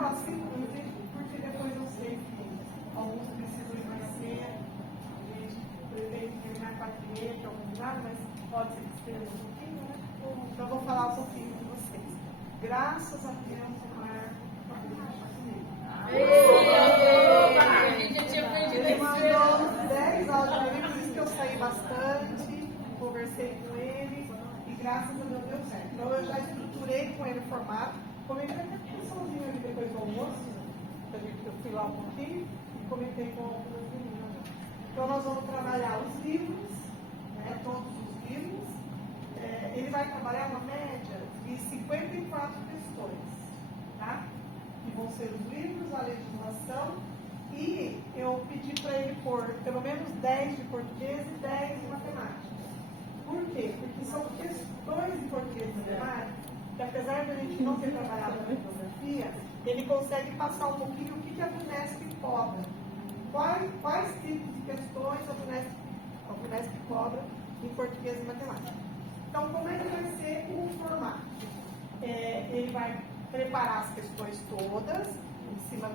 assim, porque depois eu sei que alguns precisam ir mais cedo, a gente pretende terminar 4h30, alguns lados, mas pode ser que esteja um pouquinho, né? Então eu vou falar um pouquinho com vocês. Graças a Deus, o Mar ele mandou 10 áudios para mim, por isso que eu saí bastante, conversei com ele e graças a Deus deu certo. Então eu já estruturei com ele o formato, comentei até com o sozinho ali depois do almoço, eu fui lá um pouquinho e comentei com algumas meninas. Então nós vamos trabalhar os livros, né, todos os livros. Ele vai trabalhar uma média de 54 questões, tá? Que vão ser os livros, a legislação, e eu pedi para ele pôr pelo menos 10 de português e 10 de matemática. Por quê? Porque são questões de português e matemática que, apesar de a gente não ter trabalhado na bibliografia, ele consegue passar um pouquinho o que a FUNESP cobra. Quais tipos de questões a FUNESP cobra em português e matemática. Então, como é que vai ser o formato? Ele vai preparar as questões todas, em cima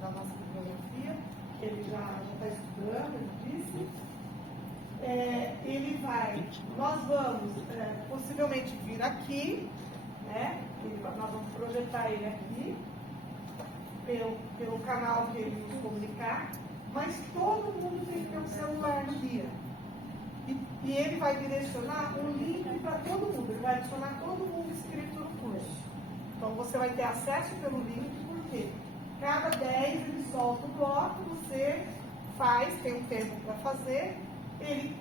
da nossa bibliografia, ele já está estudando, ele disse. Nós vamos possivelmente vir aqui, né? Nós vamos projetar ele aqui, pelo canal que ele nos comunicar, mas todo mundo tem que ter um celular no dia. E ele vai direcionar um link para todo mundo, ele vai adicionar todo mundo inscrito no curso. Então você vai ter acesso pelo link, porque cada 10 ele solta o bloco, você faz, tem um tempo para fazer, ele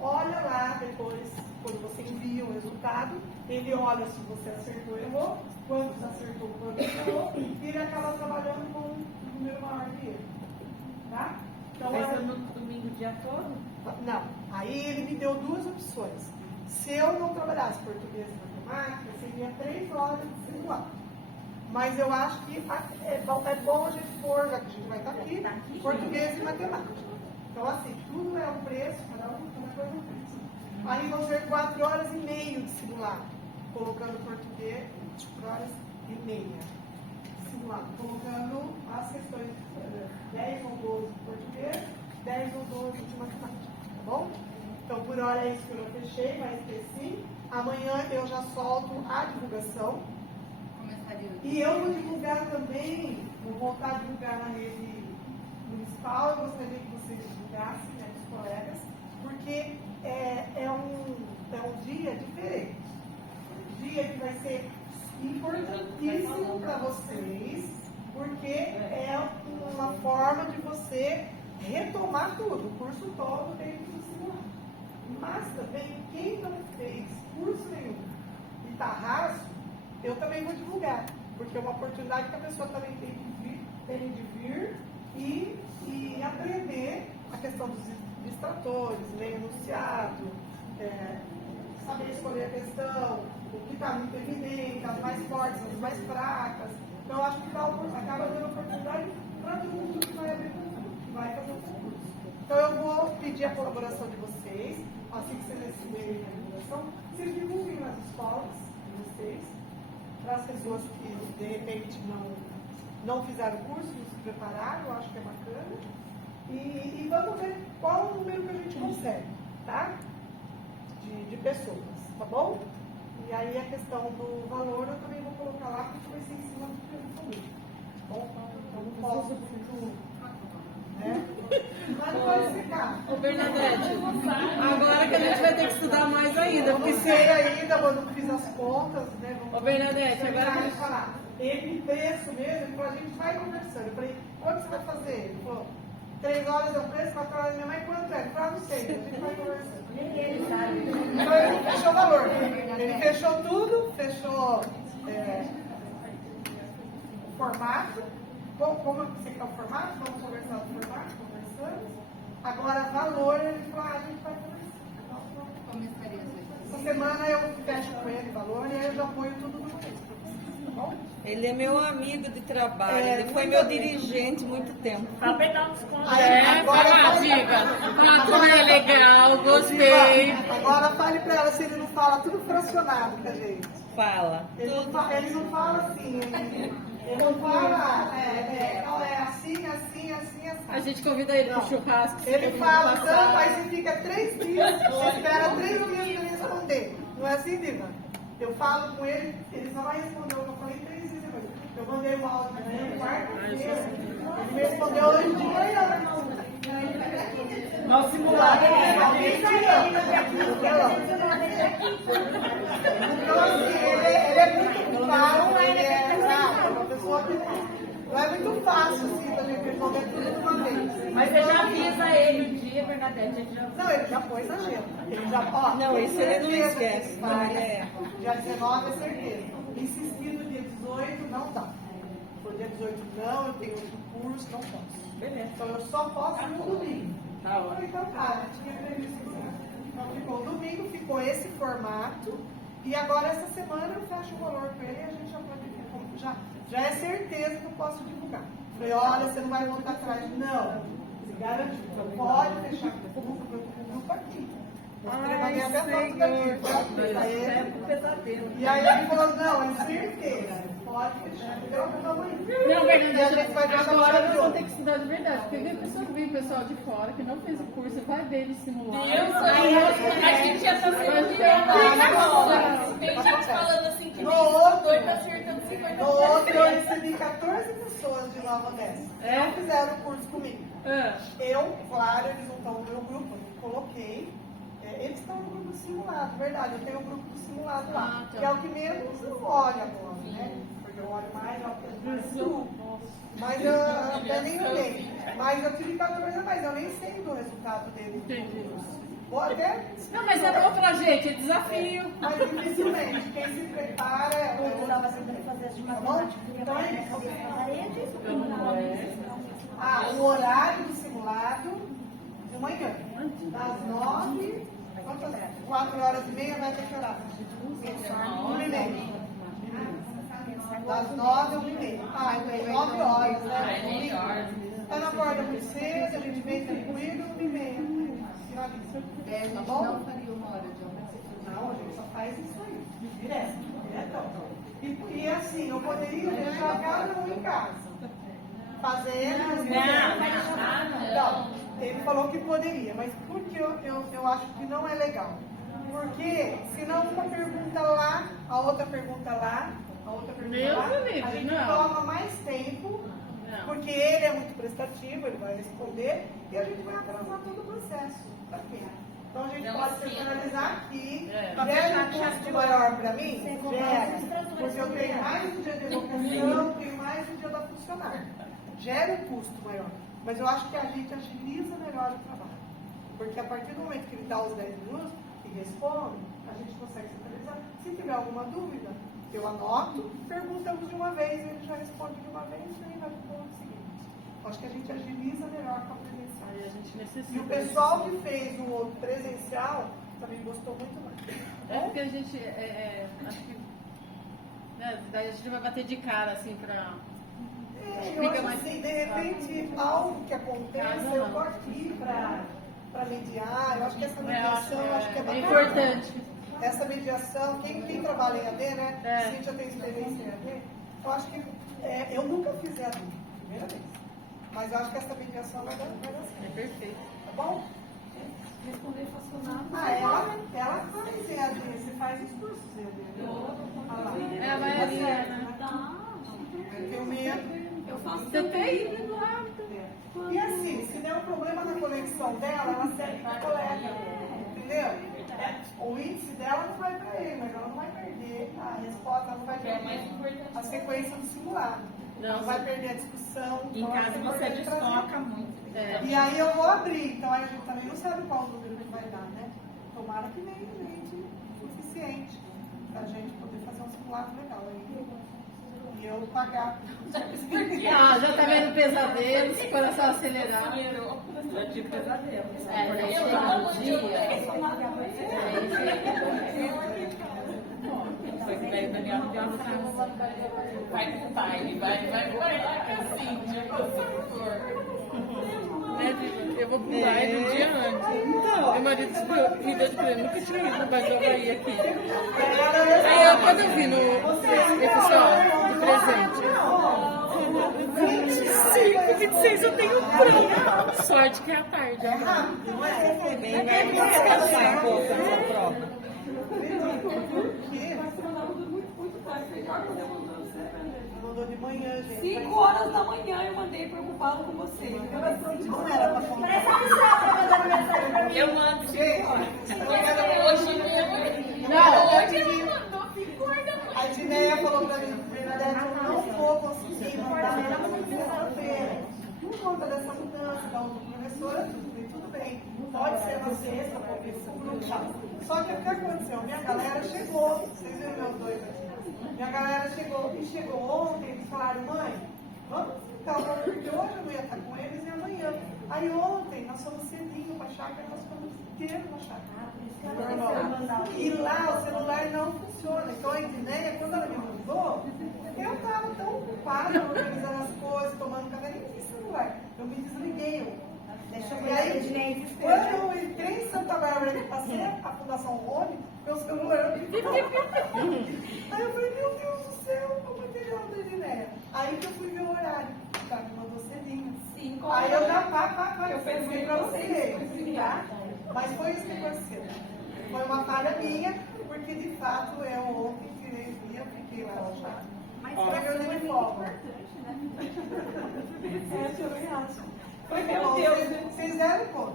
olha lá depois, quando você envia o resultado, ele olha se você acertou ou errou, quantos acertou, quantos errou, e ele acaba trabalhando com um número maior que ele. Tá? Então, vai ser no domingo o dia todo? Não. Aí ele me deu duas opções. Se eu não trabalhasse português e matemática, seria 3 horas de simulado. Mas eu acho que é bom a gente pôr, já que a gente vai estar aqui, português e matemática. Então, assim, tudo é um preço, cada coisa é um preço. Aí vão ser 4 horas e meia de simulado, colocando português, 4 horas e meia de simulado, colocando as questões 10 ou 12 de português, 10 ou 12 de matemática, tá bom? Então, por hora é isso que eu já fechei, mas sim. Amanhã eu já solto a divulgação. E eu vou divulgar também, vou voltar a divulgar na rede municipal, eu gostaria que vocês divulgassem, né, os colegas, porque é um dia diferente. Um dia que vai ser importantíssimo para vocês, porque é uma forma de você retomar tudo, o curso todo dentro do simulado. Mas também, quem não fez curso nenhum e está raso, eu também vou divulgar, porque é uma oportunidade que a pessoa também tem de vir e aprender a questão dos distratores, ler enunciado, saber escolher a questão, o que está muito evidente, as mais fortes, as mais fracas. Então, eu acho que acaba dando oportunidade para todo mundo que vai abrir que vai fazer o curso. Então, eu vou pedir a colaboração de vocês, assim que vocês receberem a divulgação, vocês divulguem nas escolas de vocês, para as pessoas que, de repente, não fizeram o curso, não se prepararam, eu acho que é bacana. E vamos ver qual o número que a gente consegue, tá? De pessoas, tá bom? E aí a questão do valor eu também vou colocar lá, porque vai ser em cima do que eu falei. Tá bom? Eu não posso muito, né? Mas não pode ficar. Ô Bernadette, agora que a gente vai ter que estudar mais ainda. Eu não sei ainda, eu não fiz as contas, né? Ô Bernadette, agora que a gente falar. Ele, preço mesmo, ele falou, a gente vai conversando. Eu falei, quanto você vai fazer? Ele falou, 3 horas é o preço, 4 horas minha mãe, quanto é? Ele falou, não sei, a gente vai conversando. ele sabe. Então ele fechou o valor. Ele fechou tudo, fechou o formato. Como você quer o formato? Vamos conversar do formato, conversamos. Agora, valor, ele falou, a gente vai conversar. Essa semana eu fecho com ele o valor e aí eu já ponho tudo no preço. Tá bom? Ele é meu amigo de trabalho, ele foi meu dirigente muito tempo. Pra pegar um desconto. Agora Como é legal, gostei. Agora fale pra ela se ele não fala tudo fracionado com a gente. Fala. Ele não fala assim, ele não fala assim, assim. A gente convida ele pro churrasco. Ele fala tanto, aí você fica 3 dias, você espera 3 dias para ele responder. Não é assim, Diva? Eu falo com ele, ele só vai responder o que eu falei 3 dias depois. Eu mandei um áudio na quarta-feira, ele me respondeu hoje de manhã. Mal simulado. Então, assim, ele é muito calmo, ele é uma pessoa que não é muito fácil assim pra gente responder tudo de uma vez. Mas você já avisa ele o dia, Bernadette? Não, ele já pôs na agenda. Ele já, ó, Não, isso ele não certeza esquece. que ele faz. É. Dia 19 é certeza. Insistir no dia 18 não dá. No dia 18 não, eu tenho outro curso, não posso. Beleza. Então eu só posso no domingo. Tá ótimo. Então, cara, tinha previsto isso. Então ficou o domingo, ficou esse formato. E agora essa semana eu fecho o valor com ele e a gente já pode. Já é certeza que eu posso divulgar. Falei, olha, você não vai voltar atrás. Não. Se garantiu. Então pode fechar com o grupo aqui. Ai, Senhor. Pesadelo. E aí ele falou, não, é certeza. Pode fechar. Então, vamos aí. Não, E a gente vai Bernadette, deixar agora o nós jogo. vamos ter que estudar de verdade. Porque vem pessoa que vem pessoal de fora, que não fez o curso, vai ver ele simular. A gente já tá sendo tem gente falando assim que No nem outro, dois tá acertando 50%. no outro eu recebi 14 pessoas de Nova Odessa. É? Não fizeram o curso comigo. Ah, Eu, claro, eles não estão no meu grupo, eu coloquei. Eles estão no grupo do simulado, verdade. Eu tenho o grupo do simulado lá, Ah, tá. que é o que menos eu olho agora, né? Porque eu olho mais, mais grupo. Mas eu até nem olhei. Mas eu tive 14 a mais, eu nem sei do resultado dele. entendi. Vou até. Não, mas é bom pra gente, é desafio. Mas dificilmente, quem se prepara é o tá bom? Então é isso. O horário do simulado de manhã. Das 9, quantas? 4h30 vai ter que horário? 1h30. Das 9 às 1h30. Então 9 horas, né? Tá na porta muito cedo, a gente vem tranquilo, 1h30. Finaliza. Tá bom? Não faria 1 hora de aula. Não, a gente só faz isso aí. Diretão. E assim, eu poderia deixar cada um em casa. Fazendo. Não, ele falou que poderia, mas por que eu acho que não é legal? Porque senão uma pergunta lá, a outra pergunta lá, a outra pergunta Deus lá, me livre, a gente não. toma mais tempo, Não. porque ele é muito prestativo, ele vai responder, e a gente vai atrasar todo o processo. Pra quê? Então a gente pode personalizar aqui, gera um custo maior para mim? Gera, porque eu tenho mais um dia de evocação, tenho mais um dia da funcionária. Gera um custo maior. Mas eu acho que a gente agiliza melhor o trabalho. Porque a partir do momento que ele dá os 10 minutos e responde, a gente consegue centralizar. Se tiver alguma dúvida, eu anoto, perguntamos de uma vez, ele já responde de uma vez e aí vai para o ponto seguinte. Acho que a gente agiliza melhor com a presencial. Aí a gente necessita. E o pessoal que fez o outro presencial também gostou muito mais. É porque a gente, acho que, né, daí a gente vai bater de cara, assim, pra... Eu acho assim, de repente, algo que aconteça, eu tô aqui para mediar. Eu acho que essa mediação, eu acho que é É bacana. importante. Essa mediação, quem trabalha em AD, né? É. Cíntia tem experiência em AD. Eu acho que eu nunca fiz AD, primeira vez. Mas eu acho que essa mediação vai dar certo. É perfeito. Tá bom? Responder funcionar. Ela faz EAD, você faz os cursos EAD. Ah lá. É a maioria, né? Eu tenho medo. Eu faço Você tem? E assim, se der um problema na conexão dela, ela segue para a colega. Entendeu? O índice dela não vai para ele, mas ela não vai perder a resposta, ela não vai perder a sequência do simulado. Não, Não vai perder a discussão. Em então casa vai ser você importante trazer. desfoca muito. É. E aí eu vou abrir, então aí a gente também não sabe qual número que vai dar, né? Tomara que venha gente suficiente para a gente poder fazer um simulado legal aí. E eu pagar. Ah, já tá vendo pesadelo, se o coração acelerar. Já tive pesadelo. Eu tava no dia. Foi que daí o Daniel me deu uma noção. Vai com o pai, vai assim, por favor. Eu vou pular ele um dia antes. Então, meu marido disse que eu nunca tinha ido no Baixo do Bahia aqui. Aí quando eu vi no pessoal de presente, 25 26 eu tenho prova. Sorte que é à tarde. É rápido, não é? Vai descansar um pouco nessa prova. Por quê? Mandou de manhã, gente. 5 horas da manhã eu mandei preocupado com você. Não era pra contar. Eu mando. Gente, Hoje ela mandou 5 horas da manhã. a Dineia falou pra mim, Bernadette, eu não vou conseguir mandar na segunda-feira. Por conta dessa mudança da outra professora, tudo bem. Pode ser na sexta, porque isso não sabe. Só que o que aconteceu? Minha galera chegou, vocês viram meus dois aqui? Minha galera chegou e chegou ontem, eles falaram, mãe, vamos ficar, porque hoje eu não ia estar com eles e amanhã. Aí ontem nós fomos cedinho pra chácara, nós ficamos inteiro na chácara. E lá o celular não funciona. Então a Edneia, quando ela me mandou, eu estava tão ocupada organizando as coisas, tomando café, nem vi celular. Eu me desliguei. E aí, quando eu entrei em Santa Bárbara e passei a Fundação Rony, meu celular ficou. Aí eu falei, meu Deus do céu, como material da Edneia. Aí que eu fui ver o horário. Tá, me mandou cedinho. 5 horas. Aí eu já eu pensei pra vocês, tá? Mas foi isso que aconteceu. Foi uma falha minha, porque de fato eu ontem tirei o dia, fiquei lá no chá. Mas foi meu de folga. Eu também acho. Foi meu Deus, vocês deram conta.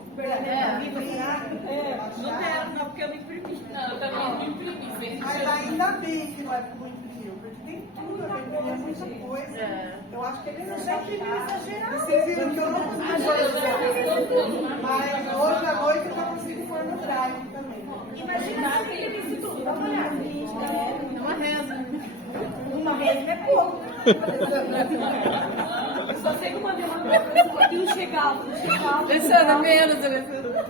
Não deram, não, porque eu me imprimi. Não, eu também me imprimi, gente. Mas ainda bem que não é como imprimiu, porque tem tudo a ver, tem muita coisa. Eu acho que eles exageraram. Vocês viram que eu não consegui fazer. Mas hoje à noite eu já consigo pôr no drive também. Imagina se ele isso tudo. Vamos olhar. Uma reza. Uma vez é pouco. Eu só sei que eu mandei uma coisa, um pouquinho chegava. Alessandra, menos, Alessandra.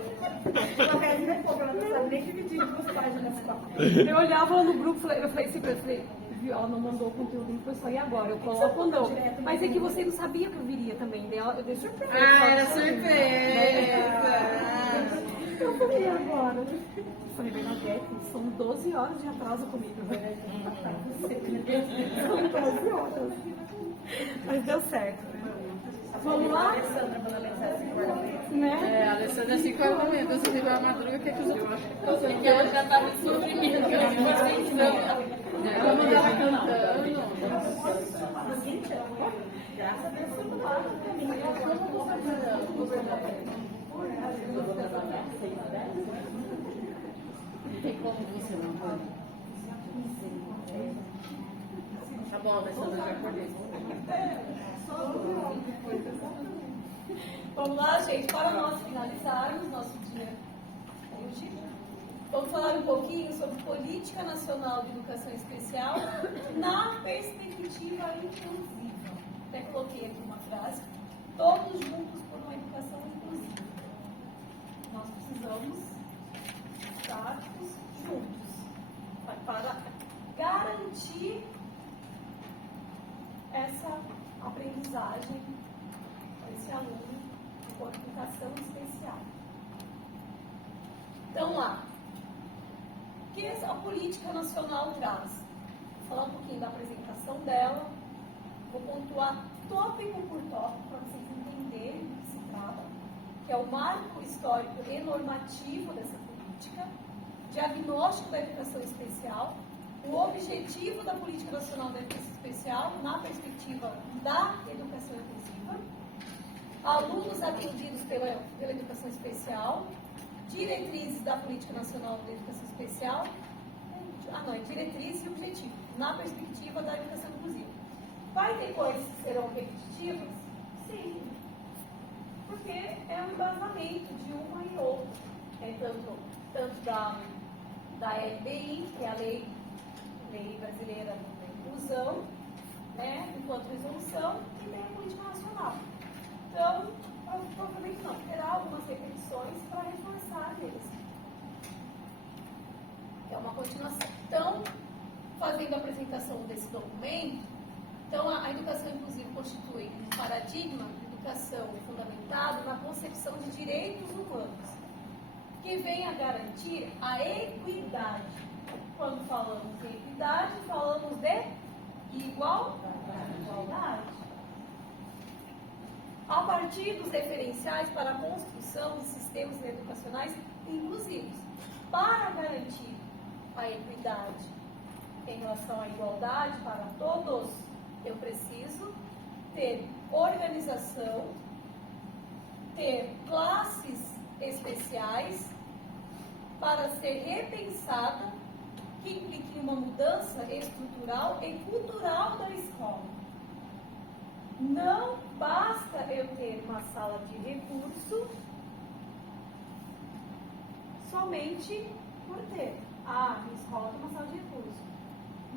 Uma vez é pouco, ela não sabe nem dividir em 2 páginas. Eu olhava no grupo, eu falei assim, viu, ela não mandou o conteúdo, foi só e agora? Eu coloco ou não? Mas é que você não sabia que eu viria também, eu dei surpresa. Ah, era surpresa. Eu falei agora. Eu falei, Bernadette, são 12 horas de atraso comigo. São 12 horas. Mas deu certo. Vamos lá? Né? É, a Alessandra 5 horas da manhã, você viu a madruga, que é que os outros. Porque ela já estava suprimindo, que eu não vocês não. Ela não estava cantando. Graças a Deus, tudo lá. Não tem como você não pode. Tá bom, Alessandra, já acordei. Vamos lá, gente, para nós finalizarmos nosso dia hoje. Vamos falar um pouquinho sobre Política Nacional de Educação Especial na perspectiva inclusiva. Até coloquei aqui uma frase: todos juntos por uma educação inclusiva. Nós precisamos estar juntos para garantir essa aprendizagem para esse aluno com educação especial. Então, lá, o que a Política Nacional traz? Vou falar um pouquinho da apresentação dela, vou pontuar tópico por tópico para vocês entenderem do que se trata, que é o marco histórico e normativo dessa política, diagnóstico da educação especial, o objetivo da Política Nacional da Educação Especial na perspectiva da educação inclusiva, alunos atendidos pela educação especial, diretrizes da Política Nacional da Educação Especial, diretrizes e objetivo, na perspectiva da educação inclusiva. Vai ter coisas que serão repetitivas? Sim, porque é um embasamento de uma e outra. É tanto da LBI, que é a Lei Brasileira da Inclusão, né, enquanto resolução, e tem a Política Nacional. Então, provavelmente não, terá algumas repetições para reforçar eles. É uma continuação. Então, fazendo a apresentação desse documento, então a educação inclusiva constitui um paradigma de educação fundamentado na concepção de direitos humanos, que vem a garantir a equidade. Quando falamos de equidade, falamos de igualdade. partir dos referenciais para a construção de sistemas educacionais inclusivos, para garantir a equidade em relação à igualdade para todos. Eu preciso ter organização, ter classes especiais para ser repensada, que implique uma mudança estrutural e cultural da escola. Não basta eu ter uma sala de recurso somente por ter. Ah, minha escola tem uma sala de recurso.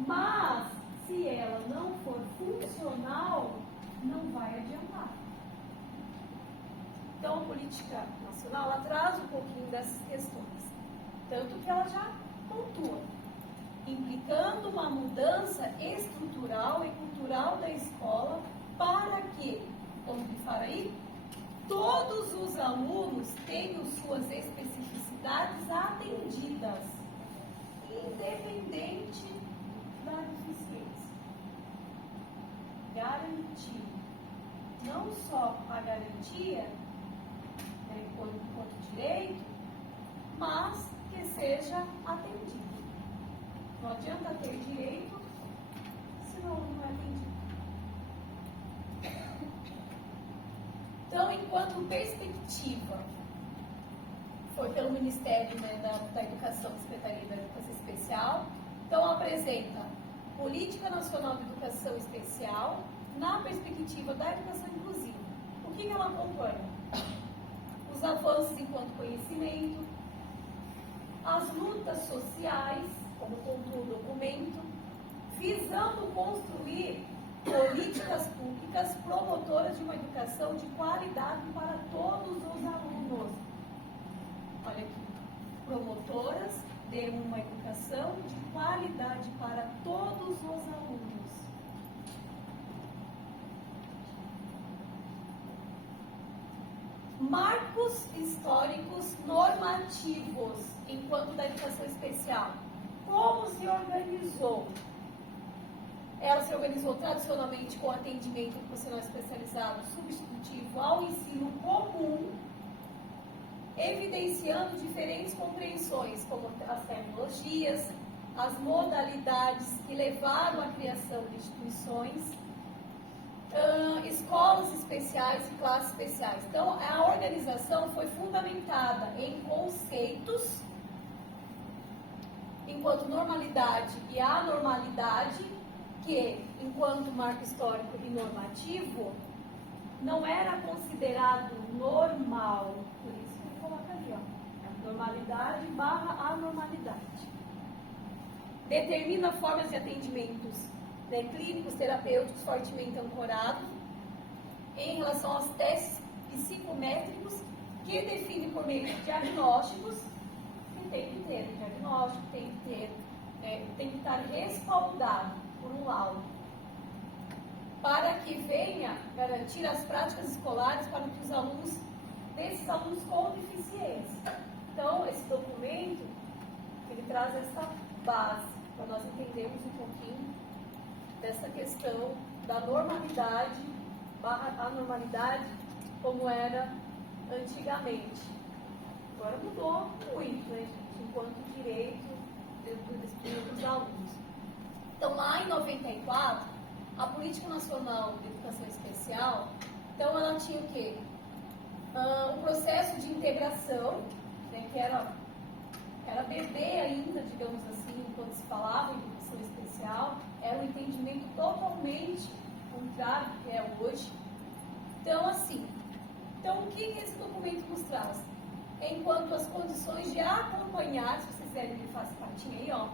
Mas, se ela não for funcional, não vai adiantar. Então, a política nacional, ela traz um pouquinho dessas questões. Tanto que ela já pontua, implicando uma mudança estrutural e cultural da escola para que, como grifar aí, todos os alunos tenham suas especificidades atendidas, independente da deficiência. Garantir não só a garantia, né, enquanto direito, mas que seja atendido. Não adianta ter direito se não é atendido. Então, enquanto perspectiva, foi pelo Ministério, né, da Educação, Secretaria da Educação Especial, então apresenta Política Nacional de Educação Especial na perspectiva da educação inclusiva. O que ela acompanha? Os avanços enquanto conhecimento, as lutas sociais, como pontua o documento, visando construir políticas públicas promotoras de uma educação de qualidade para todos os alunos. Olha aqui, promotoras de uma educação de qualidade para todos os alunos. Marcos históricos normativos enquanto da educação especial. Como se organizou? Ela se organizou tradicionalmente com atendimento profissional especializado substitutivo ao ensino comum, evidenciando diferentes compreensões, como as terminologias, as modalidades que levaram à criação de instituições, escolas especiais e classes especiais. Então, a organização foi fundamentada em conceitos, enquanto normalidade e anormalidade, que, enquanto marco histórico e normativo, não era considerado normal. Por isso que eu coloco ali, ó, normalidade / anormalidade. Determina formas de atendimentos, né, clínicos, terapêuticos fortemente ancorados em relação aos testes psicométricos, que define por meio de diagnósticos, que tem que ter diagnóstico, tem que estar respaldado por um laudo, para que venha garantir as práticas escolares para que os alunos, desses alunos com deficiência. Então, esse documento, ele traz essa base, para nós entendermos um pouquinho dessa questão da normalidade / anormalidade, como era antigamente. Agora mudou muito, né, gente, enquanto direito dos alunos. Então, lá em 94, a Política Nacional de Educação Especial, então ela tinha o quê? Um processo de integração, né, que era bebê ainda, digamos assim, quando se falava em educação especial, era um entendimento totalmente contrário do que é hoje. Então, assim, o que esse documento nos traz? Enquanto as condições de acompanhar, se vocês quiserem me fazer partinha aí, ó,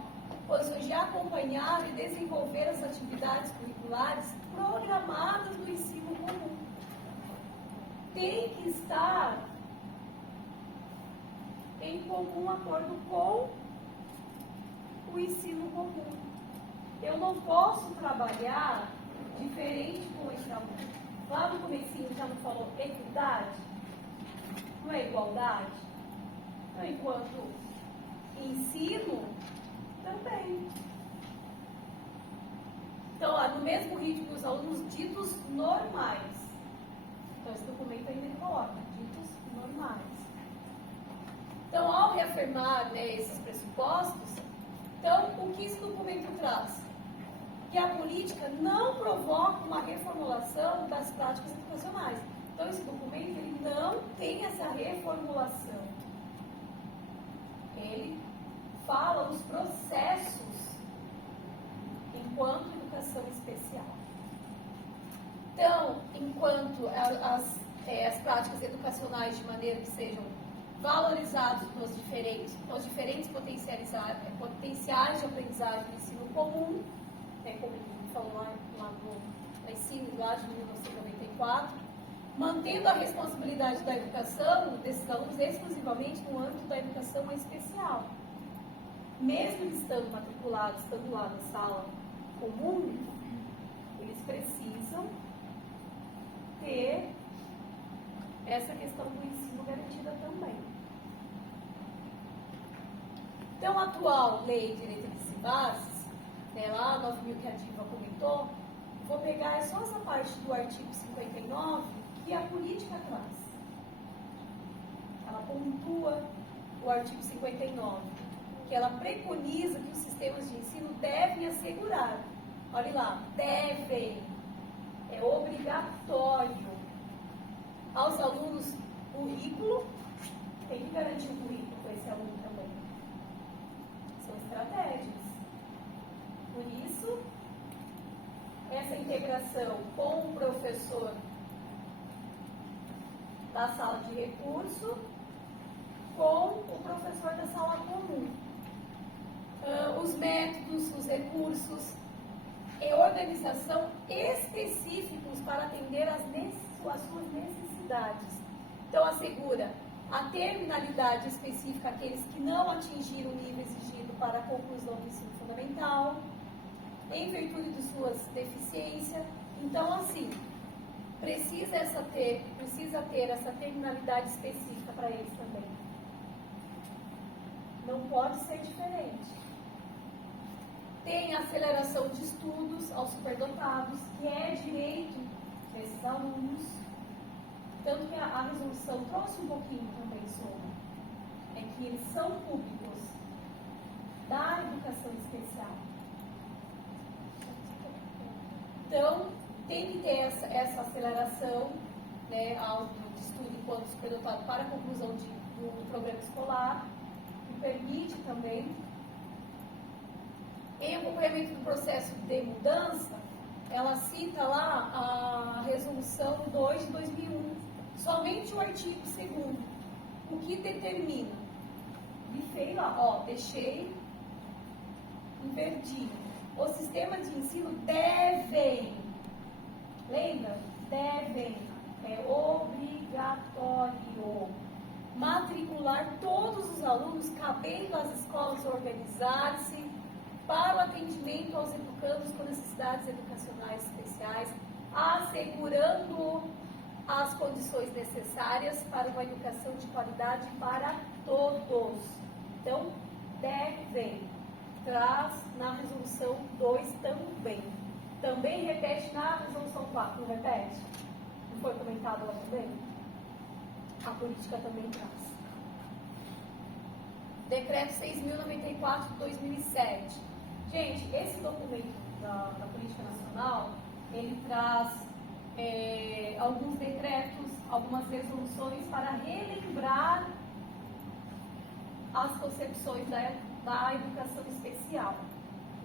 condições de acompanhar e desenvolver as atividades curriculares programadas no ensino comum. Tem que estar em comum acordo com o ensino comum. Eu não posso trabalhar diferente com esse aluno. Lá no comecinho já não falou equidade? Não é igualdade? Então, enquanto ensino, também. Então, no mesmo ritmo dos alunos ditos normais. Então, esse documento ainda ele coloca ditos normais. Então, ao reafirmar, né, esses pressupostos, então, o que esse documento traz? Que a política não provoca uma reformulação das práticas educacionais. Então, esse documento ele não tem essa reformulação. Ele fala os processos enquanto educação especial. Então, enquanto as práticas educacionais de maneira que sejam valorizados nos diferentes potenciais de aprendizagem do ensino comum, né, como ele falou lá no ensino lá de 1994, mantendo a responsabilidade da educação desses alunos exclusivamente no âmbito da educação especial. Mesmo eles estando matriculados, estando lá na sala comum, eles precisam ter essa questão do ensino garantida também. Então, a atual Lei de Diretrizes e Bases, né, lá 9.000 que a Diva comentou, vou pegar só essa parte do artigo 59 que a política traz. Ela pontua o artigo 59, que ela preconiza que os sistemas de ensino devem assegurar, olha lá, devem, é obrigatório aos alunos currículo, tem que garantir o currículo para esse aluno também. São estratégias. Por isso, essa integração com o professor da sala de recurso com o professor da sala comum. Os métodos, os recursos e organização específicos para atender às suas necessidades. Então, assegura a terminalidade específica àqueles que não atingiram o nível exigido para a conclusão do ensino fundamental, em virtude de suas deficiências. Então, assim, precisa ter essa terminalidade específica para eles também. Não pode ser diferente. Tem aceleração de estudos aos superdotados, que é direito desses alunos. Tanto que a resolução trouxe um pouquinho também sobre, é que eles são públicos da educação especial. Então, tem que ter essa aceleração, né, de estudo enquanto superdotado para a conclusão do programa escolar, que permite também, em acompanhamento do processo de mudança, ela cita lá a resolução 2 de 2001, somente o artigo 2º, o que determina, grifei lá, deixei, inverti, os sistemas de ensino devem, lembra? Devem, é obrigatório, matricular todos os alunos, cabendo às escolas organizar-se para o atendimento aos educandos com necessidades educacionais especiais, assegurando as condições necessárias para uma educação de qualidade para todos. Então, devem, traz na resolução 2 também. Também repete na resolução 4, não repete? Não foi comentado lá também? A política também traz. Decreto 6.094 de 2007. Gente, esse documento da Política Nacional, ele traz alguns decretos, algumas resoluções para relembrar as concepções da educação especial.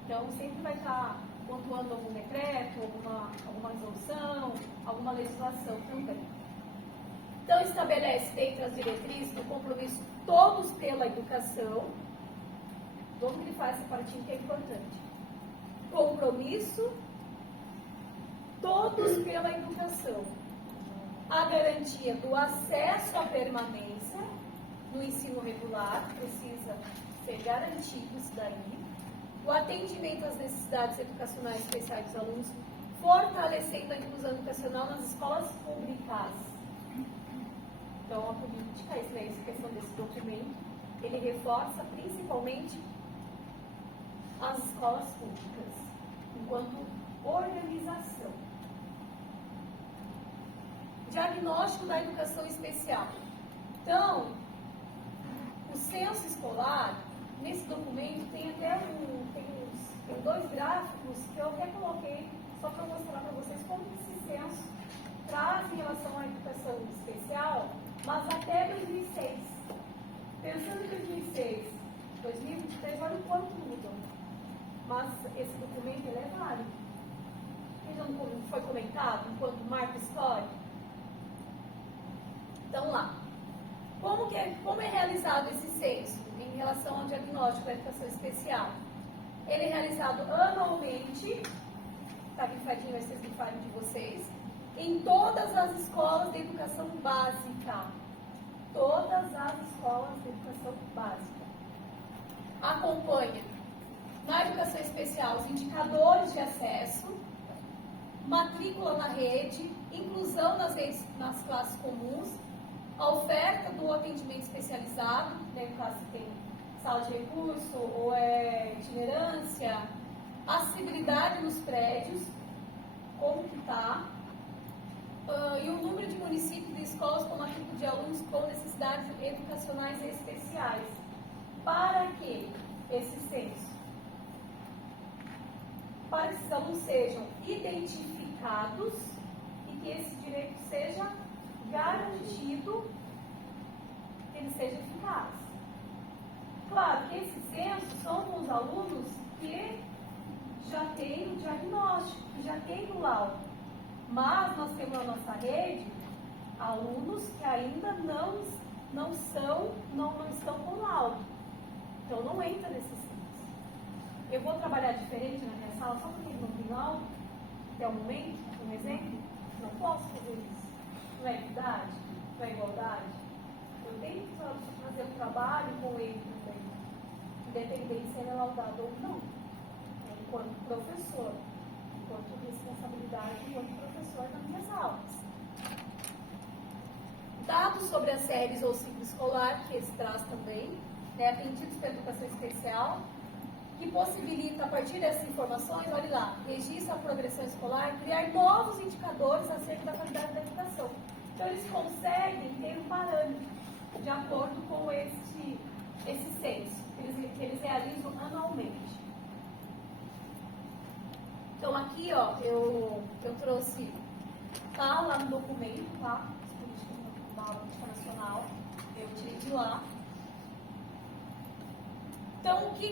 Então, sempre vai estar pontuando algum decreto, alguma resolução, alguma legislação também. Então, estabelece dentre as diretrizes do compromisso todos pela educação. Vamos grifar essa partinha que é importante. Compromisso todos pela educação. A garantia do acesso à permanência no ensino regular, precisa ser garantido isso daí. O atendimento às necessidades educacionais especiais dos alunos, fortalecendo a inclusão educacional nas escolas públicas. Então, a política, essa questão desse documento, ele reforça principalmente as escolas públicas, enquanto organização. diagnóstico da educação especial. Então, o censo escolar, nesse documento, tem até tem 2 gráficos que eu até coloquei só para mostrar para vocês como esse censo traz em relação à educação especial, mas até 2006. Pensando em 2006, 2023, olha o quanto mudam. Mas esse documento ele é válido. Ele não foi comentado enquanto marco histórico? Então lá. Como é realizado esse censo em relação ao diagnóstico da educação especial? Ele é realizado anualmente, está grifadinho, vai ser grifadinho de vocês, em todas as escolas de educação básica. Todas as escolas de educação básica. Acompanha, na educação especial, os indicadores de acesso, matrícula na rede, inclusão nas classes comuns, a oferta do atendimento especializado, né, no caso tem sala de recurso ou itinerância, acessibilidade nos prédios, como que está, e o número de municípios e escolas com matrícula de alunos com necessidades educacionais especiais. Para que esse censo? Para que esses alunos sejam identificados e que esse direito seja garantido, que ele seja eficaz. Claro que esses censos são com os alunos que já têm o diagnóstico, que já têm o laudo. Mas nós temos na nossa rede alunos que ainda não estão com laudo. Então não entra nesse censo. Eu vou trabalhar diferente na minha sala só porque ele não tem laudo, até o momento, um exemplo. Não posso fazer isso. Não é equidade? Não é igualdade? Eu tenho que fazer um trabalho com ele também, independente se ele é laudado ou não, enquanto professor, enquanto responsabilidade, enquanto professor nas minhas aulas. Dados sobre as séries ou ciclo escolar, que esse traz também, atendidos pela educação especial, que possibilita, a partir dessas informações, olha lá, registra a progressão escolar, criar novos indicadores acerca da qualidade da educação. Então, eles conseguem ter um parâmetro de acordo com esse censo, que eles realizam anualmente. Então, aqui, ó, eu trouxe, tá lá no documento, tá? Da política nacional, eu tirei de lá. Então, o que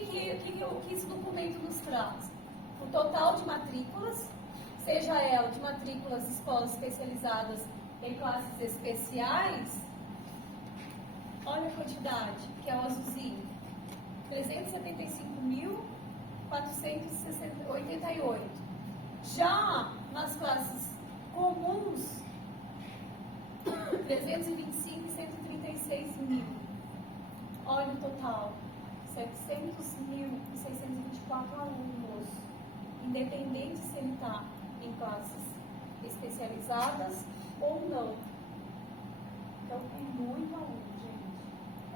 esse documento nos traz? O total de matrículas, seja ela de matrículas de escolas especializadas em classes especiais, olha a quantidade, que é o azulzinho, 375.488. Já nas classes comuns, 325.136.000. Olha o total. 700.624 alunos, independente se ele está em classes especializadas ou não. Então, é muito aluno, gente.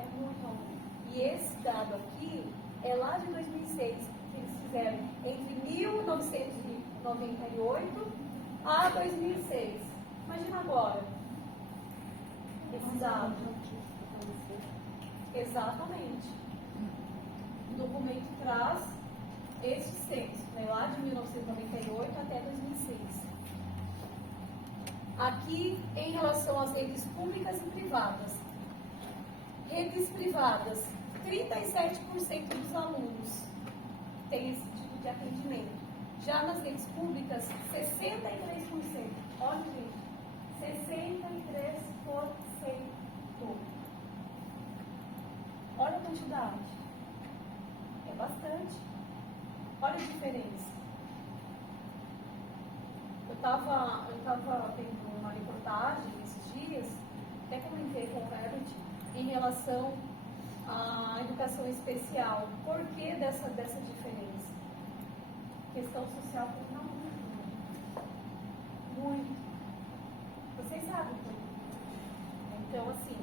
É muito aluno. E esse dado aqui é lá de 2006, que eles fizeram entre 1998 a 2006. Imagina agora. Esse dado. Exatamente. O documento traz esse censo, né, lá de 1998 até 2006. Aqui, em relação às redes públicas e privadas. Redes privadas, 37% dos alunos têm esse tipo de atendimento. Já nas redes públicas, 63%. Olha, gente, 63%. Olha a quantidade. É bastante. Olha a diferença. Eu estava tendo uma reportagem esses dias, até comentei com o Herbert, em relação à educação especial. Por que dessa diferença? Questão social conta muito. Muito. Vocês sabem também. Então, assim,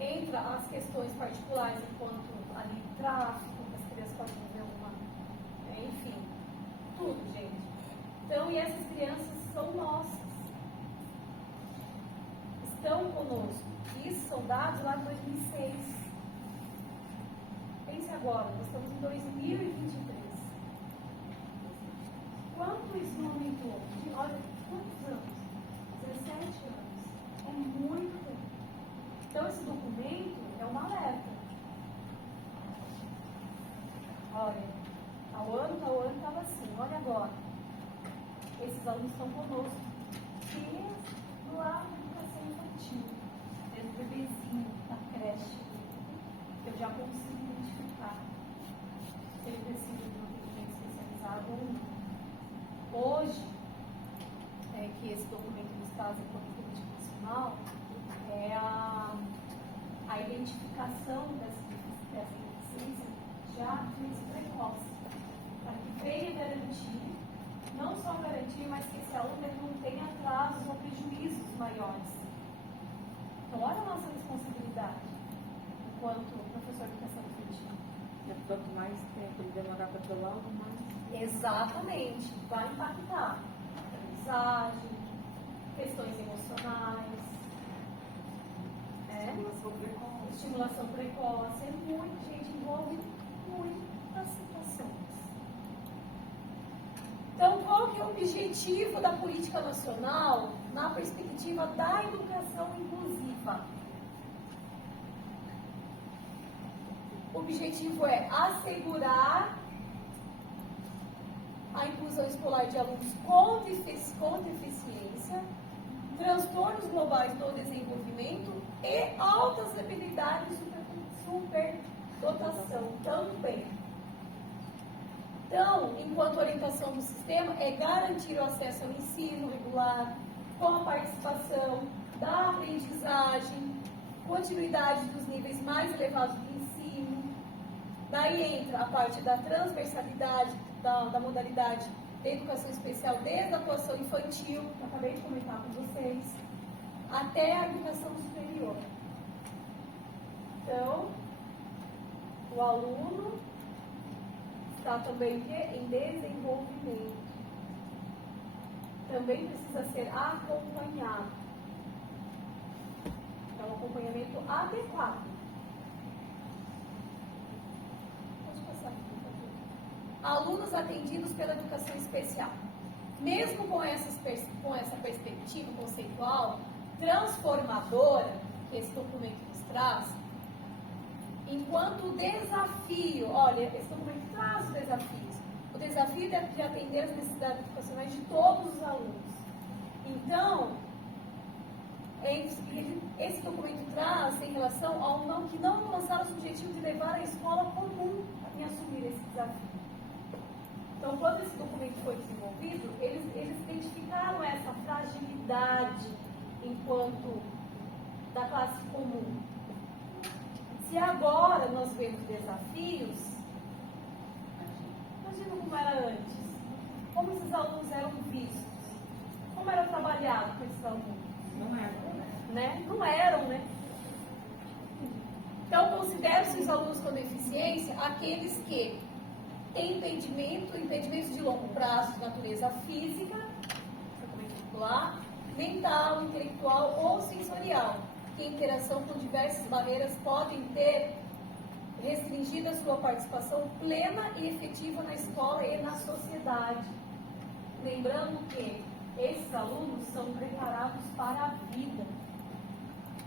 entra as questões particulares enquanto ali tráfico, as crianças podem ver enfim, tudo, gente. Então, e essas crianças são nossas. estão conosco. Isso são dados lá de 2006. Pense agora, nós estamos em 2023. Quanto isso não aumentou? Olha, quantos anos? 17 anos. É muito tempo. Então, esse documento é uma alerta. Olha, tal ano estava assim. Olha agora. Esses alunos estão conosco. Desde lá da educação infantil, desde o bebezinho, da creche, eu já consigo identificar se ele precisa de um atendimento especializado ou não. Hoje, que esse documento nos traz enquanto política nacional, é a identificação dessa deficiência já de início precoce, para que venha garantir, não só garantir, mas que esse aluno ele não tenha atrasos ou prejuízos maiores. Então, olha a nossa responsabilidade enquanto professor de educação infantil. Quanto mais tempo ele demorar para ter aula, mais. Exatamente, vai impactar aprendizagem, questões emocionais, estimulação precoce, é muito, gente, envolve muitas situações. Então, qual que é o objetivo da política nacional na perspectiva da educação inclusiva? O objetivo é assegurar a inclusão escolar de alunos com deficiência, transtornos globais do desenvolvimento e altas habilidades de superdotação também. Então, enquanto orientação do sistema, é garantir o acesso ao ensino regular, com a participação da aprendizagem, continuidade dos níveis mais elevados do ensino. Daí entra a parte da transversalidade, da modalidade de educação especial, desde a atuação infantil, que eu acabei de comentar com vocês, até a educação superior. Então, o aluno está também em desenvolvimento. Também precisa ser acompanhado. É um acompanhamento adequado. Pode passar aqui, por favor. Alunos atendidos pela educação especial. Mesmo com essa perspectiva conceitual transformadora que esse documento nos traz, enquanto desafio, olha, esse documento traz os desafios. O desafio é de atender as necessidades educacionais de todos os alunos. Então, esse documento traz em relação ao que não lançaram o objetivo de levar a escola comum em assumir esse desafio. Então, quando esse documento foi desenvolvido, eles identificaram essa fragilidade enquanto da classe comum. Se agora nós vemos desafios, imagina como era antes. Como esses alunos eram vistos. Como era trabalhado com esses alunos. Não eram, né? Não eram, né? Então, considera-se os alunos com deficiência aqueles que têm impedimentos de longo prazo de natureza física, mental, intelectual ou sensorial, que em interação com diversas barreiras podem ter restringido a sua participação plena e efetiva na escola e na sociedade. Lembrando que esses alunos são preparados para a vida.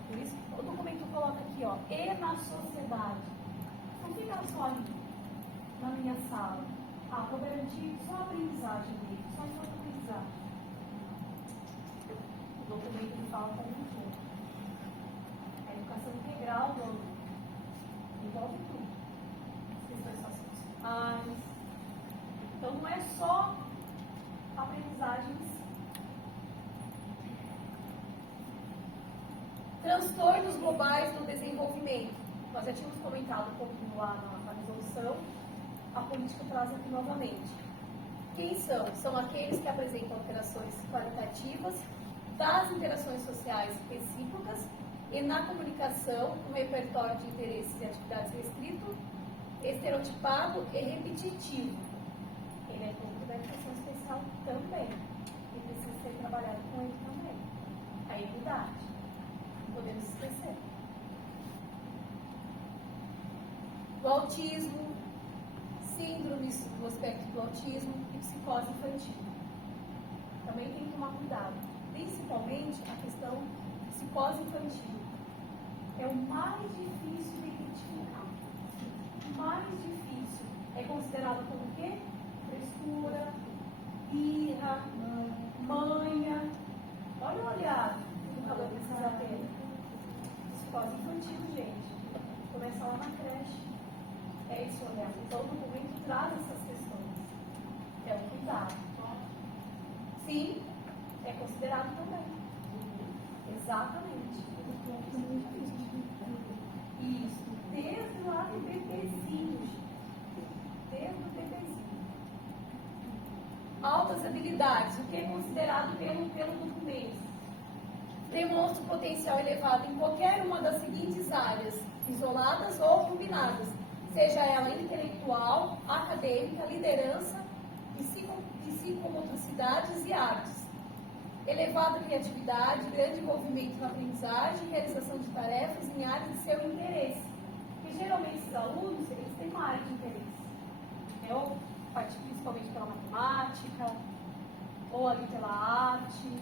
Por isso o documento coloca aqui, ó, e na sociedade. Não fica só ali, na minha sala. Vou garantir só a aprendizagem dele, só a aprendizagem. O documento fala também tudo. A educação integral do aluno envolve tudo. As questões sociais. Então não é só a aprendizagem em si. Transtornos globais no desenvolvimento. Nós já tínhamos comentado um pouquinho lá na resolução. A política traz aqui novamente. Quem são? São aqueles que apresentam alterações qualitativas das interações sociais recíprocas e na comunicação, um repertório de interesses e atividades restrito, estereotipado e repetitivo. Ele é público da educação especial também. E precisa ser trabalhado com ele também. A equidade. podemos esquecer. O autismo, síndromes do espectro do autismo e psicose infantil. Também tem que tomar cuidado, principalmente a questão psicose infantil. É o mais difícil de identificar. O mais difícil é considerado como o quê? Frescura, birra, manha. Olha o olhar que o calor precisa ter. Psicose infantil, gente. Começa lá na creche. É esse olhar. Então, o documento traz essas questões. É o cuidado. Sim, é considerado também. Exatamente. Isso. Desde lá do bebezinho, gente. Desde o bebezinho. Altas habilidades. O que é considerado pelo documento? Demonstra um potencial elevado em qualquer uma das seguintes áreas, isoladas ou combinadas, seja ela intelectual, acadêmica, liderança, psicomotricidades e artes. Elevada criatividade, grande envolvimento na aprendizagem e realização de tarefas em áreas de seu interesse. Porque geralmente esses alunos, eles têm uma área de interesse. Ou principalmente pela matemática, ou ali pela arte.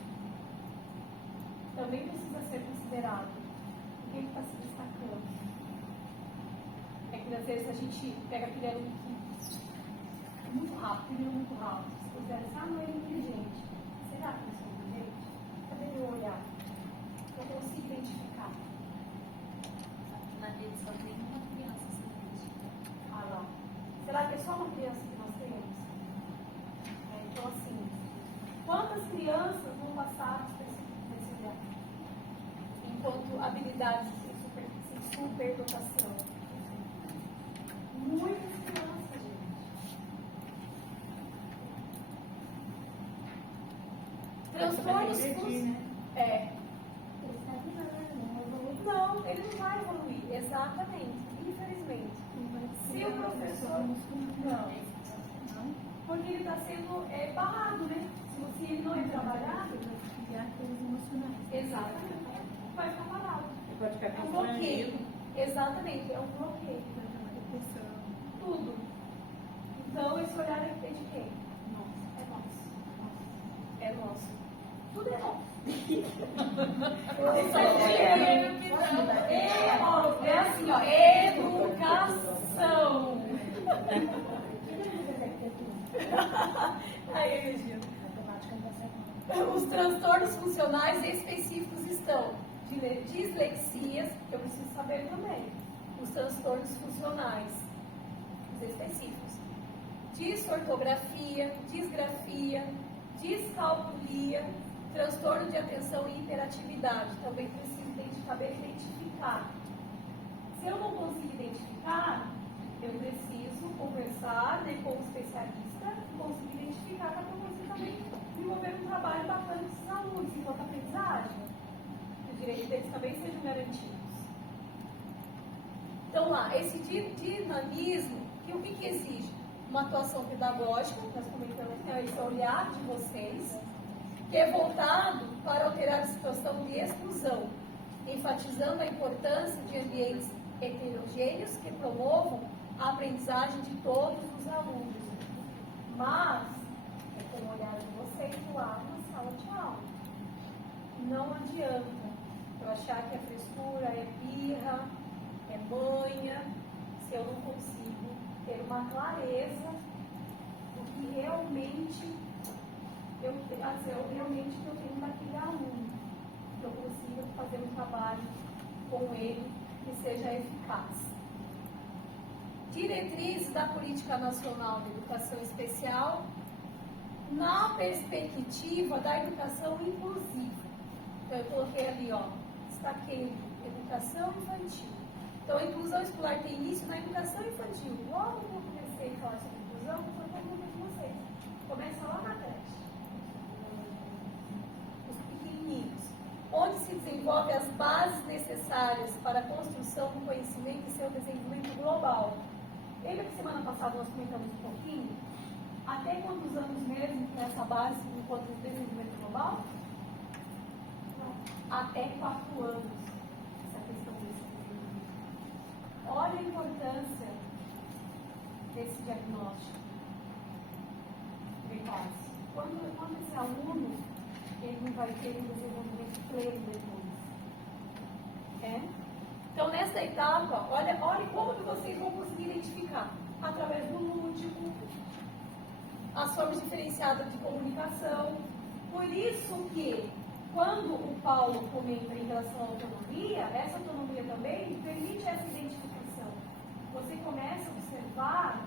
Também precisa ser considerado. O que está se destacando? É que às vezes a gente pega aquele aluno que é muito rápido. Se você pensar, não é inteligente. Será que isso é inteligente? Cadê meu olhar? Eu consigo identificar. Na rede só tem uma criança assim. Ah lá. Será que é só uma criança que nós temos? Então assim, quantas crianças não passaram desse olhar? Enquanto habilidades sem superdotação. Muitas crianças, gente. Transtornos. Não, ele não vai evoluir. Exatamente. Infelizmente. Se o professor. Não. Porque ele está sendo barrado, né? Se ele não é trabalhado. Exatamente. Vai ficar parado. É um bloqueio. Exatamente, é um bloqueio. Tudo. Então, esse olhar é de quem? É nosso. É nosso. Tudo é nosso. É assim, ó, educação. Aí, Regina. Os transtornos funcionais específicos estão dislexias, eu preciso saber também. Os transtornos funcionais, os específicos. Disortografia, disgrafia, descalculia, transtorno de atenção e hiperatividade. Também preciso identificar. Se eu não consigo identificar, eu preciso conversar, né, com o especialista e conseguir identificar para que eu consiga também desenvolver um trabalho bacana com esses alunos, enquanto aprendizagem, que os direitos deles também sejam garantidos. Então lá, esse dinamismo, o que exige? Uma atuação pedagógica, nós comentamos, né, esse olhar de vocês, que é voltado para alterar a situação de exclusão, enfatizando a importância de ambientes heterogêneos que promovam a aprendizagem de todos os alunos. Mas, é com o olhar de vocês lá na sala de aula. Não adianta eu achar que a frescura é birra, é manha, se eu não consigo ter uma clareza do que realmente eu tenho daquele aluno, que eu consiga fazer um trabalho com ele que seja eficaz. Diretrizes da Política Nacional de Educação Especial na perspectiva da educação inclusiva. Então, eu coloquei ali, destaquei educação infantil. Então, a inclusão escolar tem início na educação infantil. Logo que eu comecei a falar sobre inclusão, eu estou falando com vocês. Começa lá na creche. Os pequenininhos. Onde se desenvolve as bases necessárias para a construção do conhecimento e seu desenvolvimento global. Lembra que semana passada nós comentamos um pouquinho? Até quantos anos mesmo tem essa base enquanto desenvolvimento global? Não. Até 4 anos. olha a importância desse diagnóstico precoce. Quando esse aluno, ele não vai ter um desenvolvimento pleno depois. Então, nessa etapa, olha como que vocês vão conseguir identificar. Através do lúdico, as formas diferenciadas de comunicação. Por isso que, quando o Paulo comenta em relação à autonomia, essa autonomia também permite essa identificação. Você começa a observar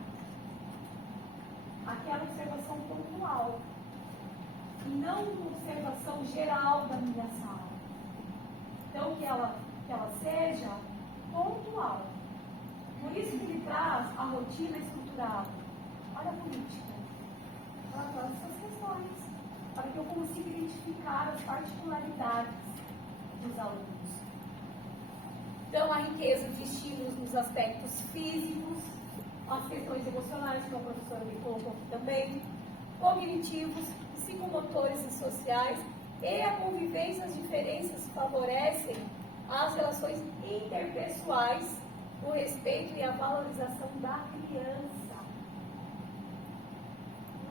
aquela observação pontual e não uma observação geral da minha sala. Então, que ela seja pontual. Por isso que ele traz a rotina estruturada. Olha a política. Ela traz essas questões, para que eu consiga identificar as particularidades dos alunos. Então, a riqueza de estímulos nos aspectos físicos, as questões emocionais, que o professor me colocou aqui também, cognitivos, psicomotores e sociais, e a convivência, as diferenças favorecem as relações interpessoais, o respeito e a valorização da criança.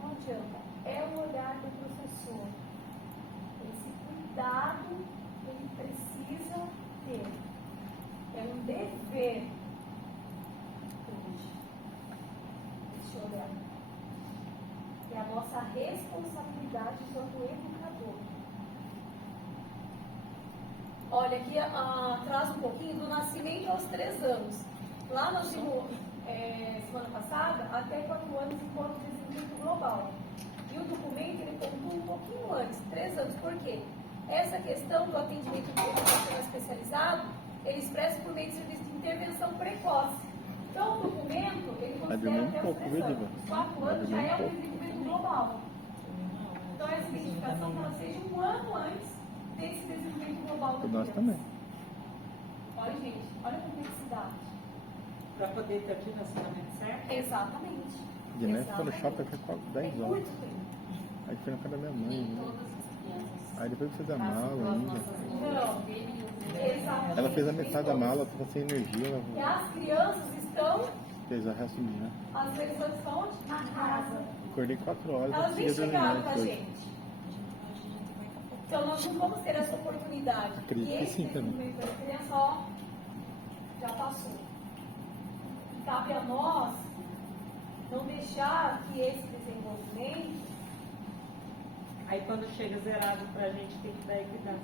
Não adianta, é o olhar do professor. Esse cuidado ele precisa ter. É um dever hoje. Esse olhar. É a nossa responsabilidade enquanto educador. Olha, aqui traz um pouquinho do nascimento aos 3 anos. Lá nós vimos, semana passada, até 4 anos enquanto desenvolvimento global. E o documento, ele pontua um pouquinho antes, 3 anos. Por quê? Essa questão do atendimento educacional especializado, ele expressa por meio de serviço de intervenção precoce. Então, o documento, ele considera até os 3 anos. Os 4 anos já é o desenvolvimento global. Então, essa identificação, que ela seja um ano antes desse desenvolvimento global da Nós criança. também. Olha, gente, olha a complexidade. Para poder ter o direcionamento certo? Exatamente. De neve foi no shopping até 10 Tem horas. muito tempo. Aí foi na casa da minha mãe. Né? Todas as crianças. Aí depois fez a mala ainda. Não, exatamente. Ela fez a metade da mala, tava sem energia, E ela as crianças estão, fez o resto do dia. as pessoas estão onde? Na casa. Acordei 4 horas. Elas nem consegui chegaram dormir com a depois. gente. Então nós não vamos ter essa oportunidade. Acredito E que esse sim também. desenvolvimento da criança, ó, já passou. E cabe a nós não deixar que esse desenvolvimento Aí quando chega zerado para a gente tem que dar equidade.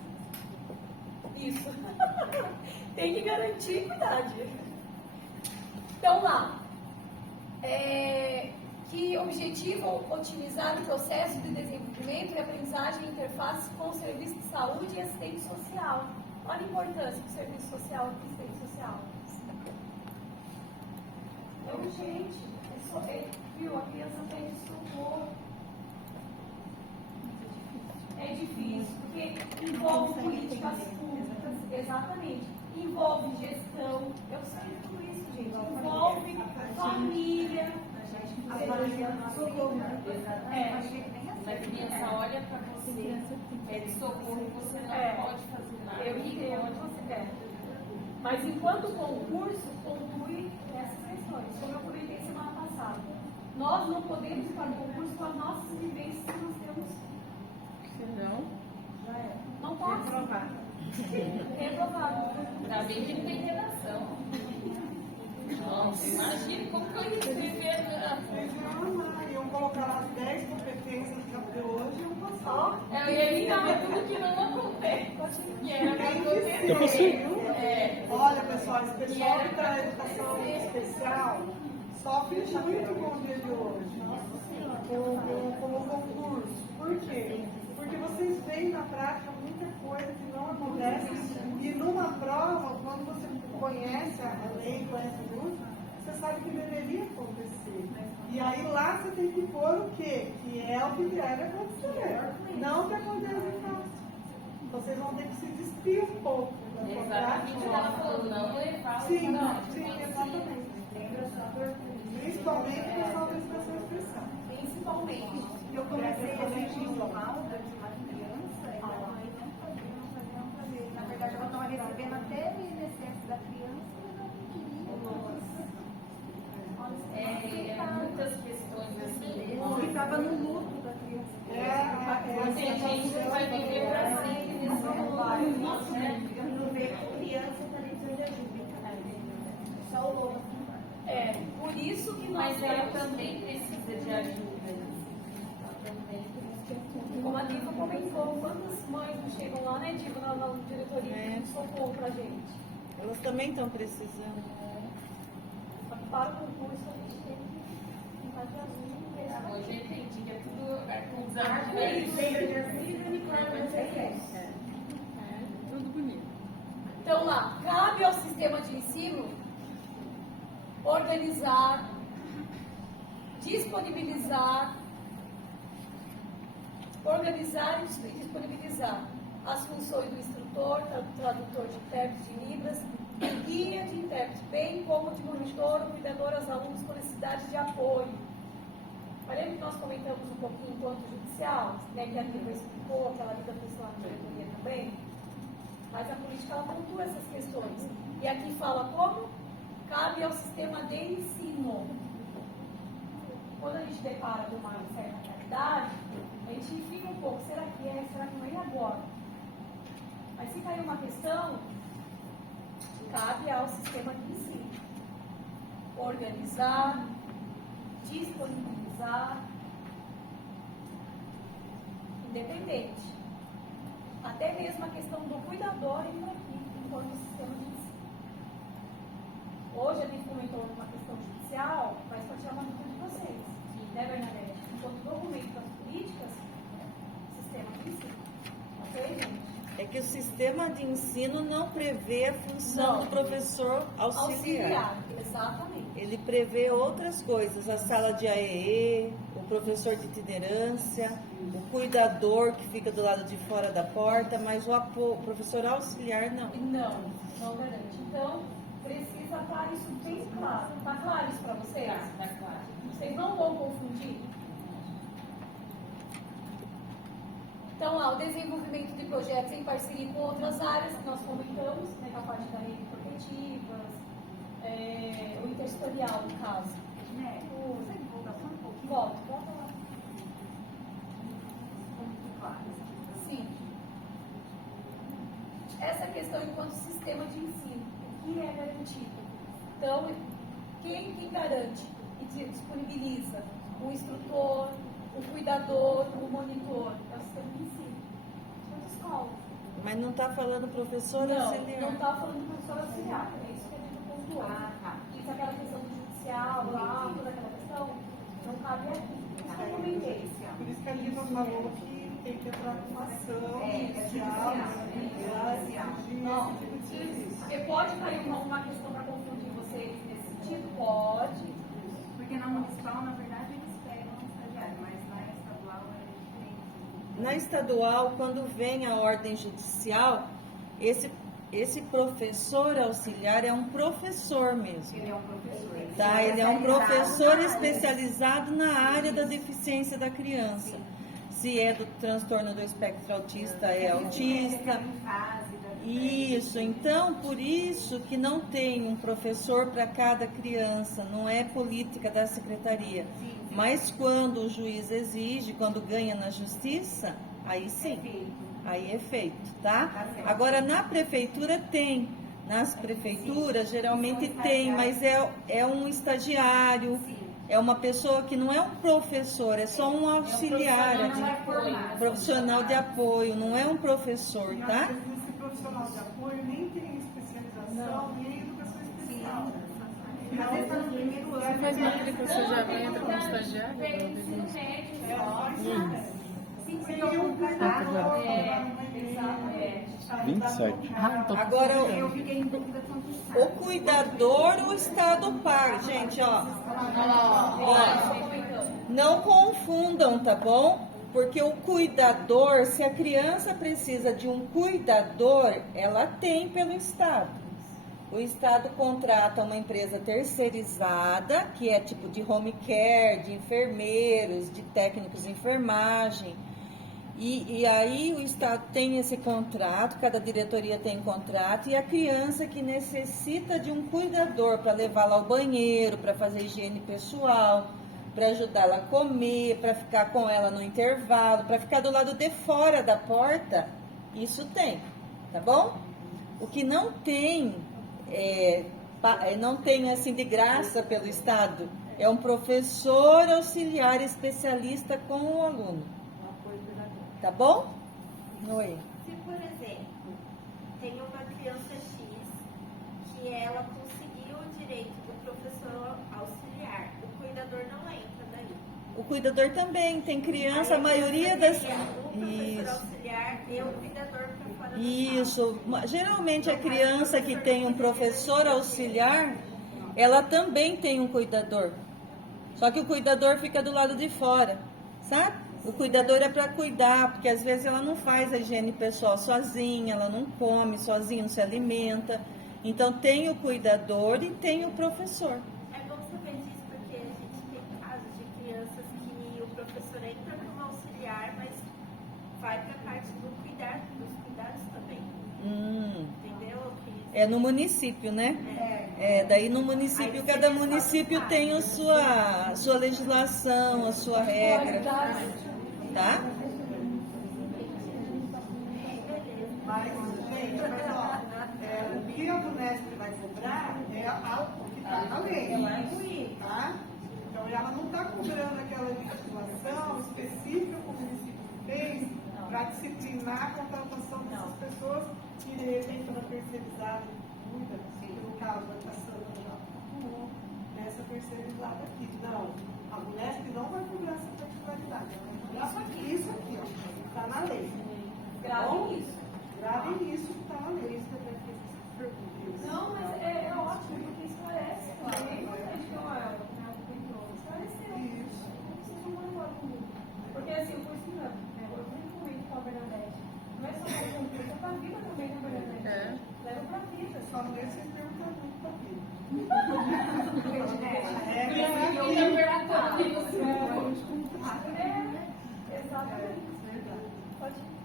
isso. Tem que garantir equidade. Então lá. Que objetivam otimizar o processo de desenvolvimento e aprendizagem e interface com o serviço de saúde e assistente social. Olha a importância do serviço social e do assistente social. É urgente. Viu? A criança pede socorro. É difícil, porque envolve políticas públicas, exatamente. Envolve gestão. Eu sei de tudo isso, gente. Envolve família. A criança olha para você, pede socorro, você não pode fazer nada. Eu entendo você quer. Mas enquanto concurso, conclui essas questões. Como eu comentei semana passada. Nós não podemos ir para o concurso com as nossas vivências que nós temos. Senão, Já é. Não pode. Reprovado. Reprovado. Ainda bem que não tem redação. Nossa, imagina como que eu ia escrever. Vocês iam amar, iam colocar as 10 competências de hoje e iam passar. Eu ia ligar tudo que não acontece. Que era pra Tem que acontecer. Eu consigo. Olha, pessoal, esse pessoal que está na educação especial sofre muito com o dia de hoje, com o concurso. Por quê? Porque vocês veem na prática muita coisa que não acontece. E numa prova, quando você conhece a lei, conhece tudo, você sabe que deveria acontecer. E aí lá você tem que pôr o quê? Que é o que deve acontecer. Não o que acontece em casa. Vocês vão ter que se despir um pouco da Exatamente o que ela falou, não levar o Sim, exatamente. Principalmente o pessoal da educação especial. Principalmente. Eu comecei a sentir falta de uma criança e a mãe não fazer. Na verdade, ela estava recebendo até o INSS da criança, mas ela não queria. lá, né, Diva, na diretoria, que socorro pra gente. Elas também estão precisando. Para o concurso, a gente tem que pintar de azul. Hoje eu entendi que é tudo com desarco-íris. Tudo bonito. Então lá, cabe ao sistema de ensino organizar, disponibilizar e disponibilizar as funções do instrutor, tradutor de intérprete de Libras, guia de intérprete, bem como de monitor ou cuidador aos alunos com necessidade de apoio. Lembra que nós comentamos um pouquinho enquanto judicial, né, que a Libra explicou, que ela lida pessoal na diretoria também, mas a política ela pontua essas questões. E aqui fala como cabe ao sistema de ensino. Quando a gente depara com uma certa realidade, a gente fica um pouco, será que é, será que não é, e agora? Mas se cair uma questão, cabe ao sistema de ensino organizar, disponibilizar, independente. Até mesmo a questão do cuidador entra aqui, enquanto sistema de ensino. Hoje a gente comentou uma questão judicial, mas pode tirar uma dúvida de vocês, né, Bernadette? Enquanto documento das políticas, sistema de ensino. Ok, gente? É que o sistema de ensino não prevê a função Não. do professor auxiliar. Exatamente. Ele prevê outras coisas, a sala de AEE, o professor de itinerância, o cuidador que fica do lado de fora da porta, mas o professor auxiliar não. Não garante. Então, precisa estar isso bem claro. Está claro isso para vocês? Tá claro. Vocês não vão confundir? Então, lá, o desenvolvimento de projetos em parceria com outras áreas que nós comentamos, né, com a parte da rede protetivas, o intersetorial, no caso. Né? Você divulgação um pouquinho? Volta lá. Muito claro. Sim. Essa questão enquanto sistema de ensino, o que é garantido? Então, quem garante e disponibiliza o instrutor, o cuidador, o monitor? É o sistema de ensino. As escolas. Mas não está falando professor auxiliar. Não está falando de professor auxiliar. É isso que a gente pontuou. Tá. Isso é aquela questão do judicial, lá, toda aquela questão, não cabe aqui. Isso que eu comentei. Por isso que a Lívia falou que tem que ter programação, judicial, Não, porque pode cair uma questão para confundir vocês nesse sentido? Pode. Porque na municipal, na verdade, eles pegam o estagiário, mas na estadual é diferente. Na estadual, quando vem a ordem judicial, esse professor auxiliar é um professor mesmo. Ele é um professor. Tá? Ele é um professor especializado na área da deficiência da criança. Se é do transtorno do espectro autista, é autista. Isso, então por isso que não tem um professor para cada criança, não é política da secretaria. Mas quando o juiz exige, quando ganha na justiça, aí sim, aí é feito, tá? Agora na prefeitura tem, nas prefeituras geralmente tem, mas é um estagiário, é uma pessoa que não é um professor, é só um auxiliar, profissional de apoio, não é um professor, E às tá? vezes esse profissional de apoio nem tem especialização, nem educação especial. Às vezes está no primeiro ano. Você faz matrícula, você já entra como estagiário? Veio o ensino médio. Sim, Tem porque um cuidador, é, 27. Agora eu fiquei em dúvida quanto está. o cuidador, o Estado paga, gente, ó. Não confundam, tá bom? Porque o cuidador, se a criança precisa de um cuidador, ela tem pelo Estado. O Estado contrata uma empresa terceirizada, que é tipo de home care, de enfermeiros, de técnicos de enfermagem. E aí o Estado tem esse contrato, cada diretoria tem contrato, e a criança que necessita de um cuidador para levá-la ao banheiro, para fazer higiene pessoal, para ajudá-la a comer, para ficar com ela no intervalo, para ficar do lado de fora da porta, isso tem, tá bom? O que não tem, não tem assim de graça pelo Estado, é um professor auxiliar especialista com o aluno. Tá bom? Oi. Se, por exemplo, tem uma criança X que ela conseguiu o direito do professor auxiliar, o cuidador não entra daí. O cuidador também, tem criança, a Aí maioria você das... teria o professor Isso. auxiliar e o cuidador para fora da sala. Isso, geralmente a criança que tem um professor auxiliar, ela também tem um cuidador. Só que o cuidador fica do lado de fora, sabe? O cuidador é para cuidar, porque às vezes ela não faz a higiene pessoal sozinha, ela não come sozinha, não se alimenta. Então tem o cuidador e tem o professor. É bom saber disso, porque a gente tem casos de crianças que o professor entra como auxiliar, mas vai para a parte do cuidar, dos cuidados também. Entendeu? É no município, né? Daí no município, cada município tem a sua legislação, a sua regra. Tá? Mas, gente, o que a Unesp vai cobrar é o que está na lei. Tá? Então, ela não está cobrando aquela legislação específica que o município fez para disciplinar a contratação dessas pessoas que, de repente, ela terceirizada cuida, no caso da Cassandra já atuou nessa terceirizada aqui. Não, a Unesp não vai cobrar essa particularidade. Ela vai cobrar isso aqui, ó, está na lei. Gravem isso. Gravem isso que está na lei. Não, mas é ótimo, porque esclarece, claro. É importante que eu esclarecer. Isso. Não precisa mandar comigo. Porque assim, eu fui ensinando, né? Eu sempre comento com a Bernadette. Não é só para a vida, é para a vida também, né, Bernadette? Leva para a vida. Só não deixa vocês perguntar muito para mim. Exatamente. Pode ir.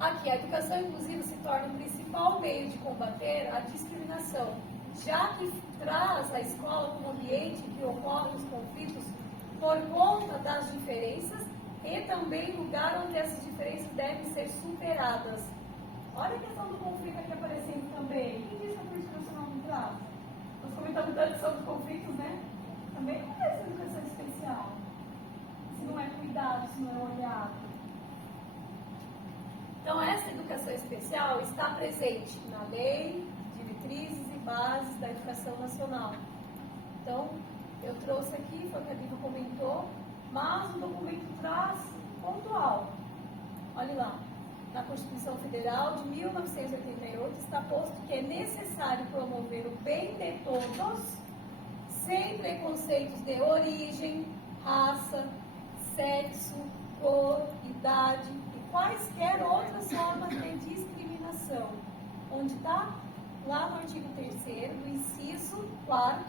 Aqui, a educação inclusiva se torna o principal meio de combater a discriminação, já que traz a escola como ambiente em que ocorrem os conflitos por conta das diferenças e também lugar onde essas diferenças devem ser superadas. Olha a questão do conflito aqui aparecendo também. Quem disse que a política nacional não traz? Nós comentamos tanto sobre os conflitos, né? Também acontece a educação especial. Se não é cuidado, se não é olhado. Então, essa educação especial está presente na lei, diretrizes e bases da educação nacional. Então, eu trouxe aqui, foi o que a Diva comentou, mas o documento traz pontual. Olha lá, na Constituição Federal de 1988 está posto que é necessário promover o bem de todos, sem preconceitos de origem, raça, sexo, cor, idade, quaisquer outras formas de discriminação. Onde está? Lá no artigo 3º, do inciso 4º,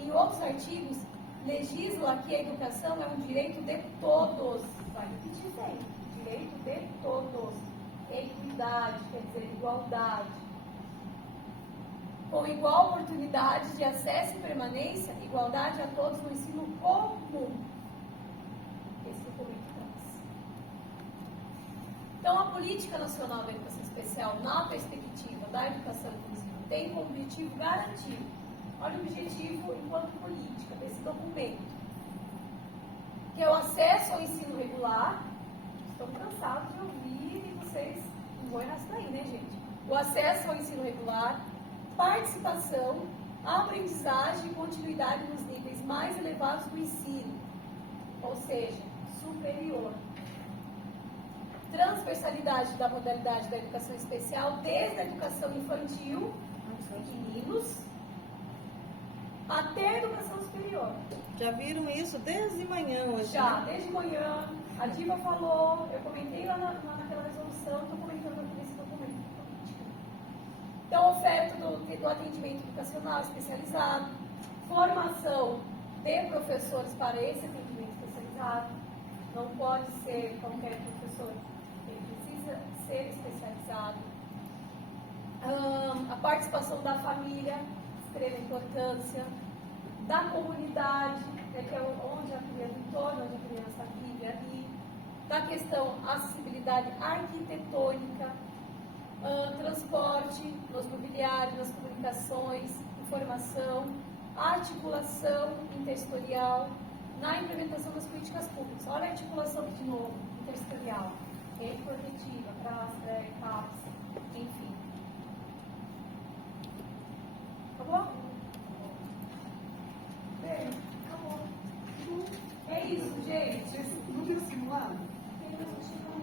em outros artigos, legisla que a educação é um direito de todos. Vai repetir bem, direito de todos. Equidade, quer dizer, igualdade. Com igual oportunidade de acesso e permanência, igualdade a todos no ensino comum. Esse documento traz. Então, a Política Nacional da Educação Especial, na perspectiva da educação inclusiva, tem como objetivo garantir, olha o objetivo enquanto política desse documento, que é o acesso ao ensino regular. Estou cansados de ouvir e vocês não vão errar isso daí, né, gente? O acesso ao ensino regular, participação, aprendizagem e continuidade nos níveis mais elevados do ensino, ou seja, superior. Transversalidade da modalidade da educação especial, desde a educação infantil, os pequeninos, até a educação superior. Já viram isso desde manhã hoje? Já, né? desde manhã. A Diva falou, eu comentei lá naquela resolução, estou comentando aqui nesse documento. Então, oferta do atendimento educacional especializado, formação de professores para esse atendimento especializado. Não pode ser qualquer professor, ele precisa ser especializado. A participação da família, extrema importância, da comunidade, que é onde a criança, em torno onde a criança vive ali, da questão acessibilidade arquitetônica, transporte, nos mobiliários, nas comunicações, informação, articulação intersetorial, na implementação das políticas públicas. Olha a articulação aqui de novo, intersetorial, rede protetiva, CAPS, enfim.